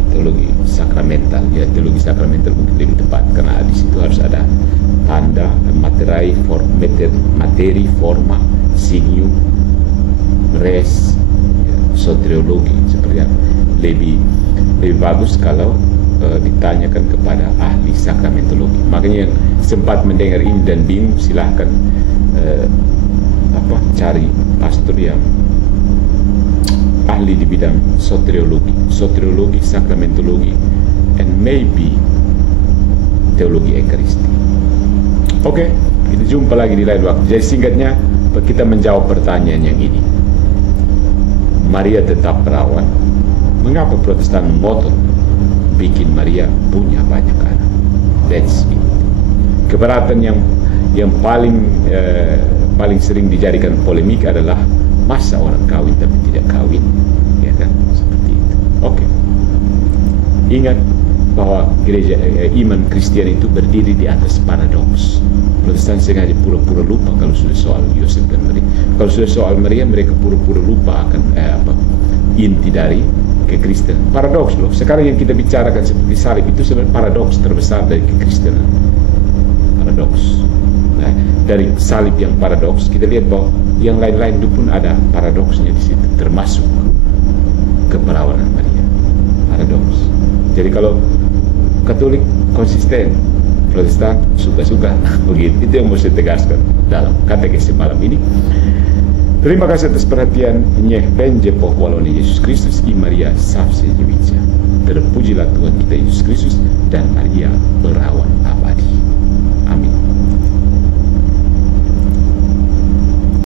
sakramental ya. Teologi sakramental mungkin lebih tepat karena di situ harus ada tanda, materi, forma, signum, res, soteriologi seperti yang lebih bagus kalau ditanyakan kepada ahli sakramentologi. Makanya yang sempat mendengar ini dan bingung silahkan cari pastor yang ahli di bidang soteriologi, sakramentologi, and maybe teologi ekaristi. Oke, kita jumpa lagi di lain waktu. Jadi singkatnya kita menjawab pertanyaan yang ini. Maria tetap perawan. Mengapa Protestan ngotot bikin Maria punya banyak anak? That's it. Keberatan yang paling sering dijadikan polemik adalah masa orang kawin tapi tidak kawin, ya kan? Seperti itu. Oke. Ingat bahwa gereja iman Kristen itu berdiri di atas paradoks. Protestan sengaja pura-pura lupa kalau sudah soal Yosef dan Maria. Kalau sudah soal Maria, mereka pura-pura lupa akan inti dari kekristenan. Paradoks loh. Sekarang yang kita bicarakan seperti salib itu sebenarnya paradoks terbesar dari kekristenan. Paradoks. Nah, dari salib yang paradoks, kita lihat bahwa yang lain-lain itu pun ada paradoksnya di situ, termasuk keperawanan Maria. Paradoks. Jadi kalau Katolik konsisten, Protestan suka-suka, begitu. Itu yang mesti tegaskan dalam katekesi malam ini. Terima kasih atas perhatiannya. Benje pohwaloni Yesus Kristus i Maria Savse Jewica. Terpujilah Tuhan kita Yesus Kristus dan Maria perawan abadi.